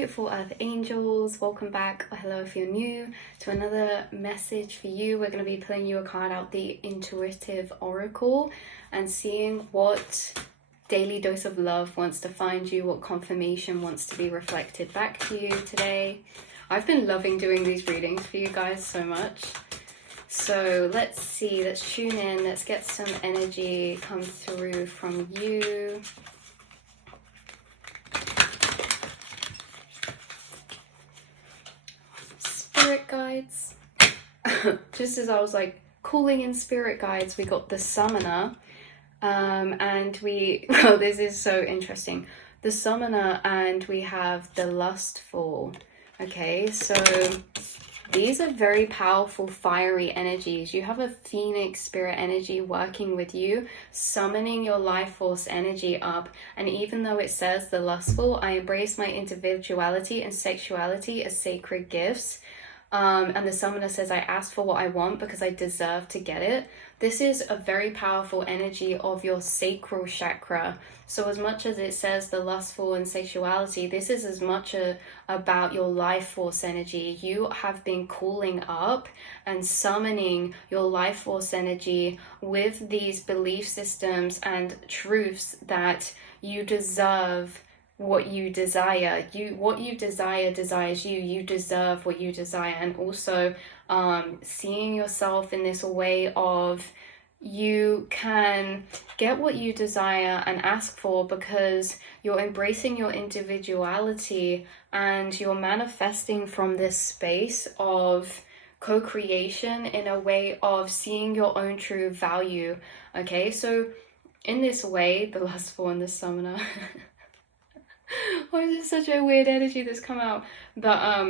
beautiful earth angels, welcome back, or hello if you're new, to another message for you. We're going to be pulling you a card out, the Intuitive Oracle, and seeing what daily dose of love wants to find you, what confirmation wants to be reflected back to you today. I've been loving doing these readings for you guys so much. So let's see, let's tune in, let's get some energy come through from you. Spirit guides. Just as I was like calling in spirit guides, we got the Summoner, and well, this is so interesting, the Summoner, and we have the Lustful. Okay, so these are very powerful fiery energies. You have a Phoenix spirit energy working with you, summoning your life force energy up. And even though it says the Lustful, I embrace my individuality and sexuality as sacred gifts. And the Summoner says, I ask for what I want because I deserve to get it. This is a very powerful energy of your sacral chakra. So as much as it says the lustful and sexuality, this is as much about your life force energy. You have been cooling up and summoning your life force energy with these belief systems and truths that you deserve what you desire. What you desire desires you. You deserve what you desire. And also seeing yourself in this way of you can get what you desire and ask for because you're embracing your individuality and you're manifesting from this space of co-creation in a way of seeing your own true value. Okay, so in this way, the Lustful and the Summoner why is it such a weird energy that's come out? But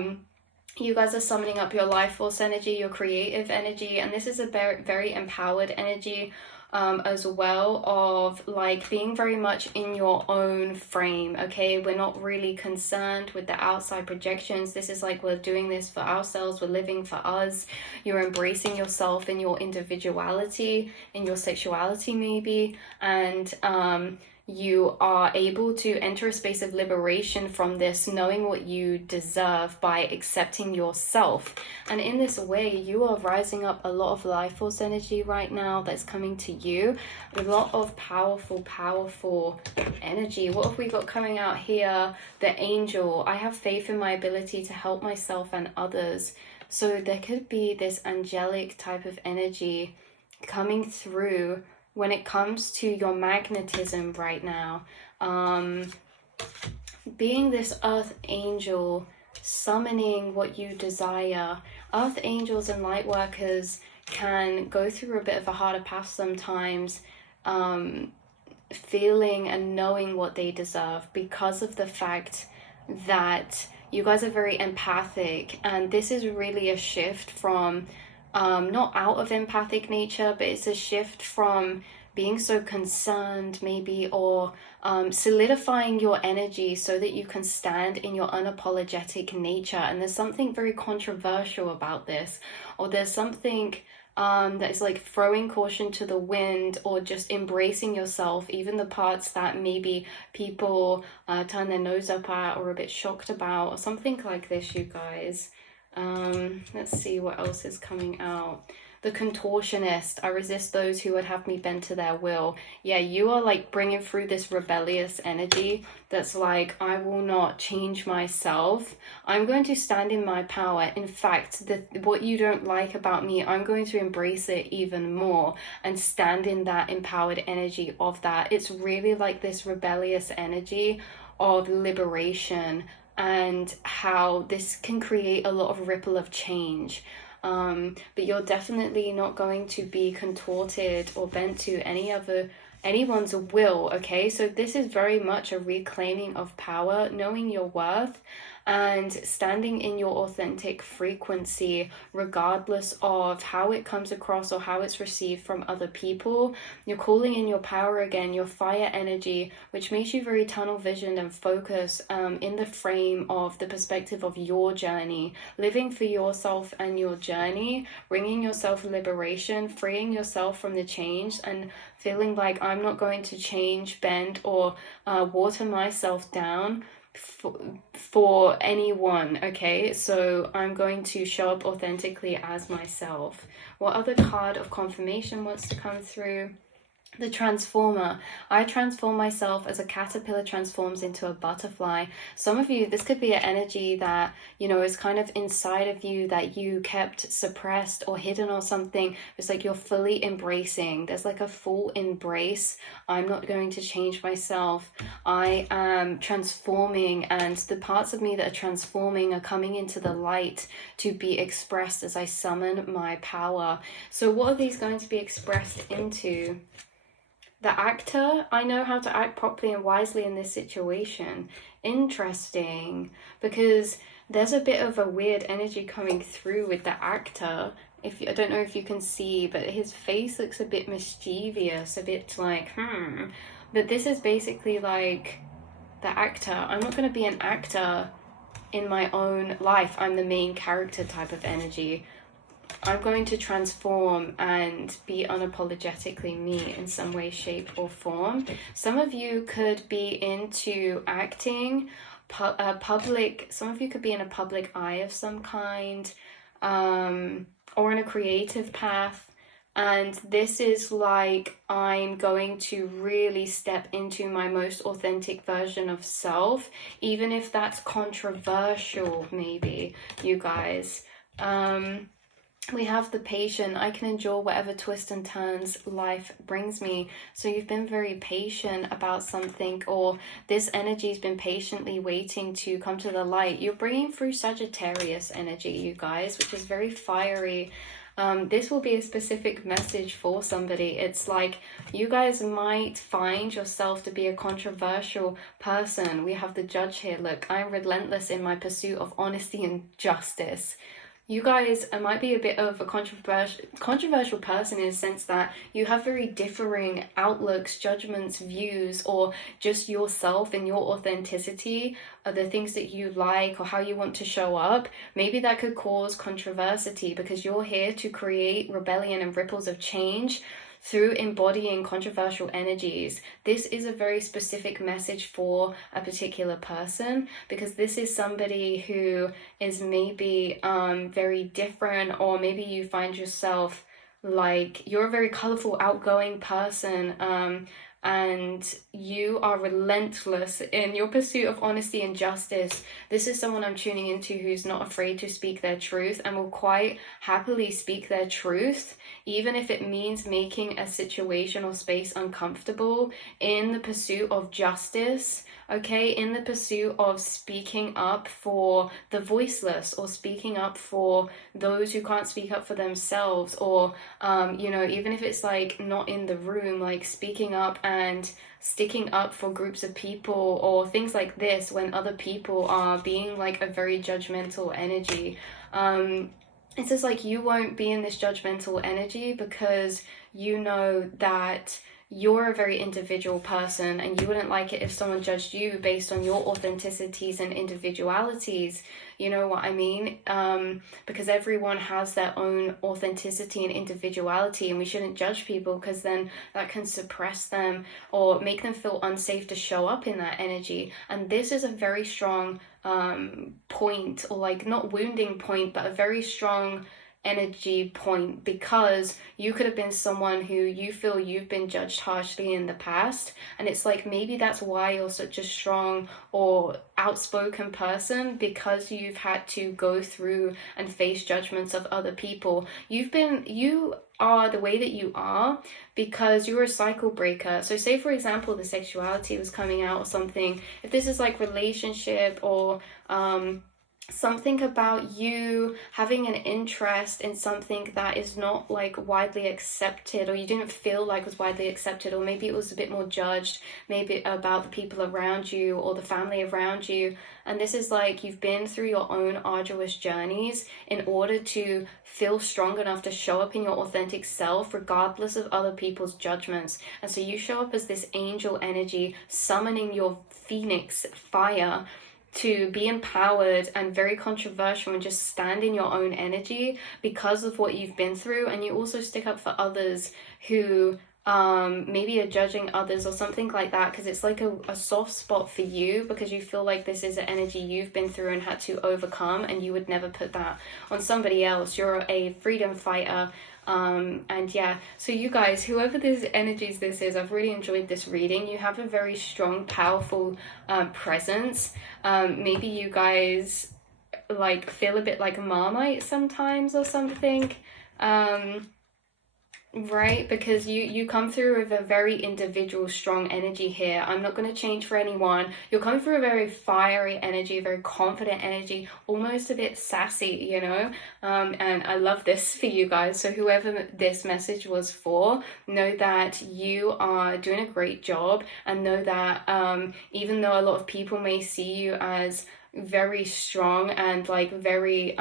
you guys are summoning up your life force energy, your creative energy, and this is a very, very empowered energy as well, of like being very much in your own frame. Okay, we're not really concerned with the outside projections. This is like we're doing this for ourselves, we're living for us. You're embracing yourself in your individuality, in your sexuality maybe, and you are able to enter a space of liberation from this, knowing what you deserve by accepting yourself. And in this way, you are rising up a lot of life force energy right now that's coming to you. A lot of powerful energy. What have we got coming out here? The Angel. I have faith in my ability to help myself and others. So there could be this angelic type of energy coming through when it comes to your magnetism right now. Being this earth angel, summoning what you desire. Earth angels and light workers can go through a bit of a harder path sometimes, feeling and knowing what they deserve because of the fact that you guys are very empathic, and this is really a shift from not out of empathic nature, but it's a shift from being so concerned maybe, or solidifying your energy so that you can stand in your unapologetic nature. And there's something very controversial about this, or there's something that is like throwing caution to the wind, or just embracing yourself, even the parts that maybe people turn their nose up at or are a bit shocked about, or something like this, you guys. Let's see what else is coming out. The Contortionist. I resist those who would have me bend to their will. Yeah, you are like bringing through this rebellious energy that's like, I will not change myself. I'm going to stand in my power. In fact, what you don't like about me, I'm going to embrace it even more and stand in that empowered energy of that. It's really like this rebellious energy of liberation, and how this can create a lot of ripple of change. But you're definitely not going to be contorted or bent to anyone's will. Okay, so this is very much a reclaiming of power, knowing your worth, and standing in your authentic frequency regardless of how it comes across or how it's received from other people. You're calling in your power again, your fire energy, which makes you very tunnel visioned and focused in the frame of the perspective of your journey, living for yourself and your journey, bringing yourself liberation, freeing yourself from the change, and feeling like I'm not going to change, bend, or water myself down for anyone, okay? So I'm going to show up authentically as myself. What other card of confirmation wants to come through? The transformer. I transform myself as a caterpillar transforms into a butterfly. Some of you, this could be an energy that, you know, is kind of inside of you that you kept suppressed or hidden or something. It's like you're fully embracing. There's like a full embrace. I'm not going to change myself. I am transforming, and the parts of me that are transforming are coming into the light to be expressed as I summon my power. So what are these going to be expressed into? The actor, I know how to act properly and wisely in this situation. Interesting, because there's a bit of a weird energy coming through with the actor. I don't know if you can see, but his face looks a bit mischievous, a bit like, But this is basically like the actor. I'm not going to be an actor in my own life. I'm the main character type of energy. I'm going to transform and be unapologetically me in some way, shape, or form. Some of you could be into acting, public. Some of you could be in a public eye of some kind, or in a creative path. And this is like, I'm going to really step into my most authentic version of self, even if that's controversial, maybe, you guys. We have the patient. I can endure whatever twists and turns life brings me. So you've been very patient about something, or this energy's been patiently waiting to come to the light. You're bringing through Sagittarius energy, you guys, which is very fiery. This will be a specific message for somebody. It's like you guys might find yourself to be a controversial person. We have the judge here. Look, I'm relentless in my pursuit of honesty and justice. You guys might be a bit of a controversial person in the sense that you have very differing outlooks, judgments, views, or just yourself and your authenticity, or the things that you like or how you want to show up. Maybe that could cause controversy because you're here to create rebellion and ripples of change through embodying controversial energies. This is a very specific message for a particular person, because this is somebody who is maybe very different, or maybe you find yourself like you're a very colorful, outgoing person, and you are relentless in your pursuit of honesty and justice. This is someone I'm tuning into who's not afraid to speak their truth and will quite happily speak their truth, even if it means making a situation or space uncomfortable, in the pursuit of justice, okay, in the pursuit of speaking up for the voiceless, or speaking up for those who can't speak up for themselves, or you know, even if it's like not in the room, like speaking up and sticking up for groups of people or things like this when other people are being like a very judgmental energy. It's just like you won't be in this judgmental energy because you know that you're a very individual person, and you wouldn't like it if someone judged you based on your authenticities and individualities. You know what I mean? Because everyone has their own authenticity and individuality, and we shouldn't judge people, because then that can suppress them or make them feel unsafe to show up in that energy. And this is a very strong point, or like not wounding point, but a very strong energy point, because you could have been someone who you feel you've been judged harshly in the past, and it's like maybe that's why you're such a strong or outspoken person, because you've had to go through and face judgments of other people. You are the way that you are because you're a cycle breaker. So say for example the sexuality was coming out or something, if this is like relationship or something about you having an interest in something that is not like widely accepted, or you didn't feel like was widely accepted, or maybe it was a bit more judged, maybe about the people around you or the family around you. And this is like you've been through your own arduous journeys in order to feel strong enough to show up in your authentic self regardless of other people's judgments. And so you show up as this angel energy summoning your phoenix fire to be empowered and very controversial and just stand in your own energy because of what you've been through. And you also stick up for others who maybe you're judging others or something like that, because it's like a soft spot for you, because you feel like this is an energy you've been through and had to overcome, and you would never put that on somebody else. You're a freedom fighter. And yeah, so you guys, whoever this energies this is, I've really enjoyed this reading. You have a very strong, powerful presence. Maybe you guys like feel a bit like a Marmite sometimes or something. Right, because you come through with a very individual, strong energy here. I'm not going to change for anyone. You're coming through a very fiery energy, a very confident energy, almost a bit sassy, you know? And I love this for you guys. So whoever this message was for, know that you are doing a great job, and know that even though a lot of people may see you as very strong and like very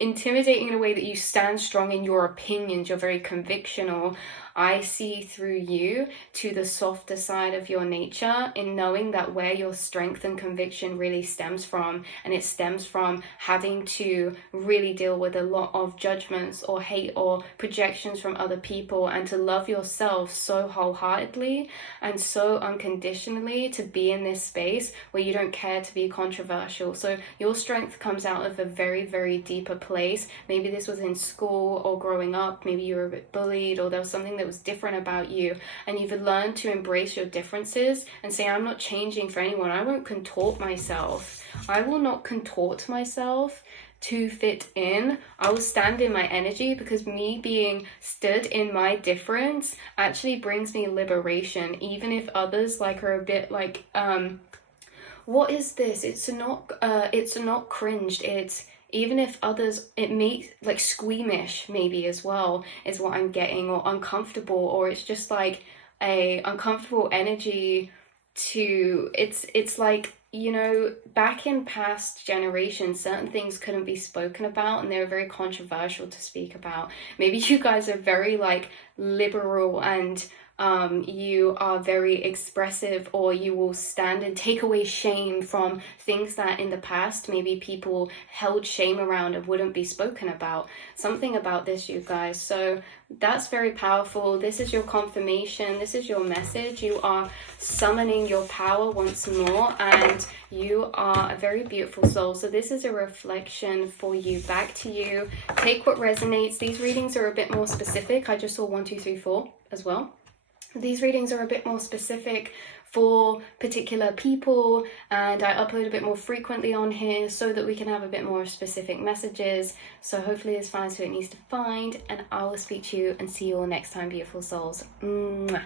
intimidating in a way that you stand strong in your opinions, you're very convictional, I see through you to the softer side of your nature, in knowing that where your strength and conviction really stems from, and it stems from having to really deal with a lot of judgments or hate or projections from other people, and to love yourself so wholeheartedly and so unconditionally, to be in this space where you don't care to be controversial. So your strength comes out of a very, very deeper place. Maybe this was in school or growing up, maybe you were a bit bullied, or there was something that was different about you, and you've learned to embrace your differences and say, I'm not changing for anyone. I won't contort myself. I will not contort myself to fit in. I will stand in my energy, because me being stood in my difference actually brings me liberation, even if others like are a bit like what is this? It's not cringed. It's, even if others, it makes like squeamish maybe as well, is what I'm getting, or uncomfortable, or it's just like a uncomfortable energy to, it's like, you know, back in past generations, certain things couldn't be spoken about, and they were very controversial to speak about. Maybe you guys are very like liberal, and you are very expressive, or you will stand and take away shame from things that in the past maybe people held shame around and wouldn't be spoken about. Something about this, you guys. So that's very powerful. This is your confirmation. This is your message. You are summoning your power once more, and you are a very beautiful soul. So this is a reflection for you, back to you. Take what resonates. These readings are a bit more specific. I just saw 1, 2, 3, 4 as well. These readings are a bit more specific for particular people, and I upload a bit more frequently on here so that we can have a bit more specific messages. So hopefully this finds who it needs to find, and I will speak to you and see you all next time, beautiful souls. Mwah.